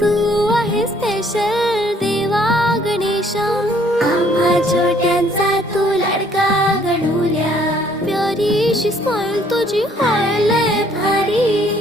तू आहे स्पेशल देवा गणेशा, आम्हा छोट्यांचा तू लाडका गणुल्या. प्यारीशी स्माईल तुझी हाय लय भारी.